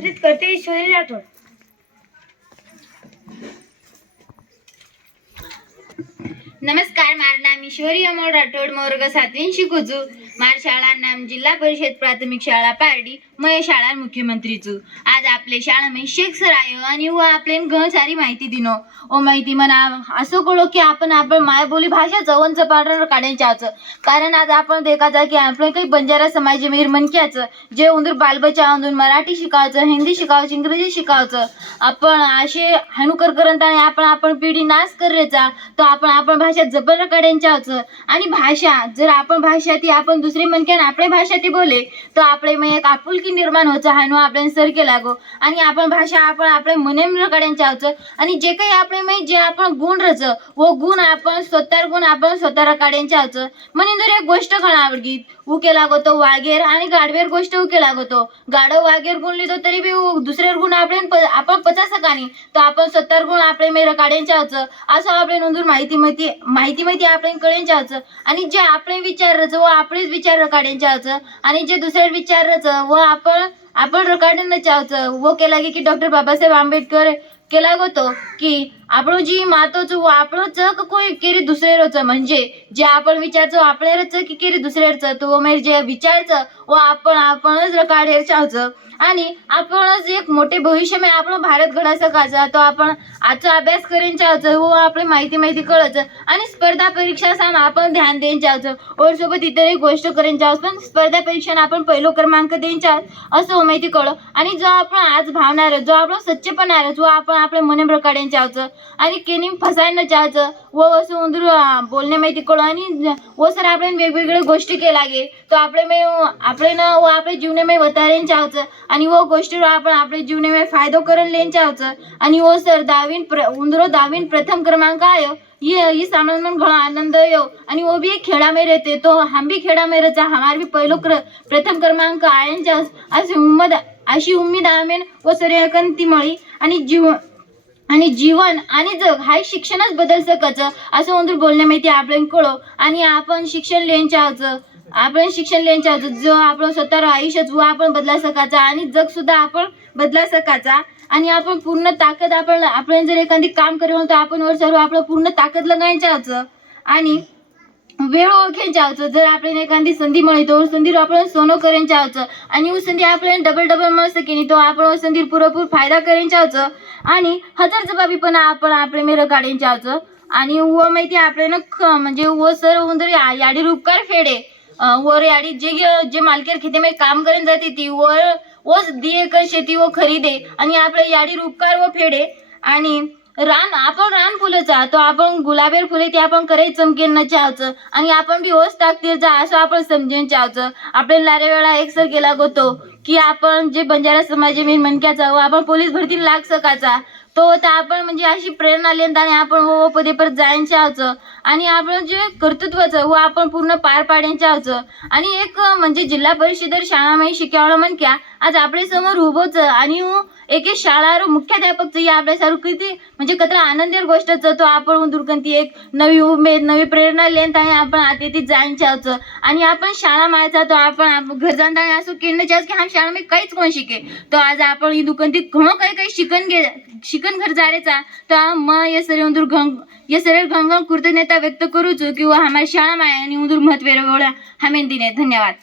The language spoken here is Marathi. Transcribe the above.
चित्रित करते ईश्वरी राठोड नमस्कार मार नाम ईश्वरी अमोल राठोड मोर्ग सातवीन शिकूजू मार शाळा नाम जिल्हा परिषद प्राथमिक शाळा पारडी मय शाळा मुख्यमंत्री चू आपले शाळेमध्ये शेख सर आयो आणि व आपले घण सारी माहिती दिनो. ओ माहिती म्हणा असं कळो की आपण आपण मायबोली भाषा चवनचं पाडर काढायच्याच कारण आज आपण देखाचा की आपण काही बंजारा समाज मेर मनक्याचं जे उंदूर बालबच्या उंदूर मराठी शिकायचं हिंदी शिकावचं इंग्रजी शिकावचं. आपण असे हनुकर करत आणि आपण आपण पिढी नाश करायचा तो आपण आपण भाषा जबर काढायच्याच आणि भाषा जर आपण भाषा ती आपण दुसरी मनके आणि आपल्या भाषा ती बोले तर आपले मग एक आपुलकी निर्माण व्हायचं हनु आपल्याला सर केला आणि आपण भाषा आपण आपले मने काढायच्या आणि जे काही आपले मग जे आपण गुण रच व गुण आपण स्वतः गुण आपण स्वतः काढायचे आहोत. म्हणून तर एक गोष्ट कळा आवडगीत उके लागतो वाघेर आणि गाडवेर गोष्ट उके लागतो गाडव वाघेर गुण लिहितो तरी बी दुसरे गुण आपले आपण पचास कानी तर आपण सत्तर गुण आपले मेर काढायचे असं आपले नोंदून माहिती माहिती माहिती माहिती आपल्या कळ्यांच्याच आणि जे आपले विचार व आपलेच विचार काढायचे आणि जे दुसरे विचार व आपण आपण रकाडणं चावचं वो केला की डॉक्टर बाबासाहेब आंबेडकर केला होतो की आपण जी मातोच व आपण चक कोई केरी दुसरेच म्हणजे जे आपण विचारतो आपल्यालाच की केरी दुसऱ्याच तो म्हणजे जे विचारचं व आपण आपणच रकाडेर चावचं आणि आपणच एक मोठे भविष्य आपण भारत घडा सकायचा तो आपण आजचा अभ्यास करेन चाहतो व आपली माहिती माहिती कळायचं आणि स्पर्धा परीक्षा साम आपण ध्यान देईन चाहतो और सोबत इतरही गोष्ट करेन चावच पण स्पर्धा परीक्षेत आपण पहिलो क्रमांक देईन चाहत असं माहिती कळलं आणि जो आपण आज भावणार जो आपण सच्चेपणार जो आपण आपल्या मने काढायला चाहतो आणि केनी फसायला चावचं व असं उंदूर बोलणे माहिती कळू आणि व सर आपण वेगवेगळ्या गोष्टी केला गे तो आपले मे आपले ना व जीवने जीवनामध्ये वतारेन चावचं आणि व गोष्टीवर आपण आपले जीवने जीवनामध्ये फायदो करून लेन चावचं आणि व सर दावीन प्र उंदरो दावीन प्रथम क्रमांक आयो. ये सामान घणो आनंद यो आणि वो भी एक खेड़ा में रहते तो हम भी खेड़ा में रहता हमार भी पहिलो क्र प्रथम क्रमांक आयांच्या अशी उम्मीद अशी उम्मीद आमेन व सर ती मळी. आणि जीव आणि जीवन आणि जग हाय शिक्षणच बदल सकायचं असं म्हणून बोलण्या माहिती आपण कळो. आणि आपण शिक्षण लिहायचं आहोत. आपण शिक्षण लिहायचं आहोत. जो आपण स्वतः आयुष्यच जो आपण बदला सकायचा आणि जग सुद्धा आपण बदला सकायचा आणि आपण पूर्ण ताकद आपण आपण जर एखादी काम करू तर आपण वर सर्व आपलं पूर्ण ताकद लगायच्या आहोत. आणि वेळ ओळखेन चावचं जर आपल्याला एखादी संधी मिळली तर संधीर आपण सोनं करेन चावचं आणि उ संधी आपल्याला डबल डबल मिळू सकेनी तो आपण संधीर पुरेपूर फायदा करेन चावचं आणि हजार जबाबी पण आपण आपले मेरं काढेन चावचं आणि व माहिती आपल्याला ख म्हणजे व सर उंदर या- याडी उपकार फेडे वर याडी जे जे मालकेर खेतीमध्ये काम करेन जाते ती वर वच दिये कर शेती व खरीदे. आणि आपल्या याडी उपकार व फेडे. आणि रान आपण रान फुलाचा तो आपण गुलाबेर फुले ते आपण करायचं चमकेन न चाहचं आणि आपण बी ओस जा असं आपण समजेन चावचं. आपले लारे वेळा एकसर केला गोतो की आपण जे बंजारा समाज मी मनक्याचा व आपण पोलीस भरती लाग सकाचा. तो होता आपण म्हणजे अशी प्रेरणा लेन आणि आपण व पदे पर जायन चावचं. आणि आपण जे कर्तृत्वाचं व हो आपण पूर्ण पार पाडण्याच्या आहोत. आणि एक म्हणजे जिल्हा परिषद शाळामध्ये शिकवलं म्हणक्या आज आपल्यासमोर उभोच आणि हो, एक एक शाळा मुख्याध्यापकचं या आपल्या सारू किती म्हणजे कत्र आनंदीर गोष्टच तो आपण दुर्गंती एक नवी उमेद नवी प्रेरणा लेन आणि आपण आता ती जायचं आहोत. आणि आपण शाळा मायचा तो आपण आप- घर जाणता असं केलं की हा शाळा मी काहीच कोण शिके. तो आज आपण ही दुकानती घणं काही काही शिकन घे शिकन घर जायचा तर मग या सर उंदूर घंग या सरळ घंगण कृतज्ञता व्यक्त करूचो किंवा हमारी शाळा माया आणि उदूर महत्त्व हमेन दिने धन्यवाद.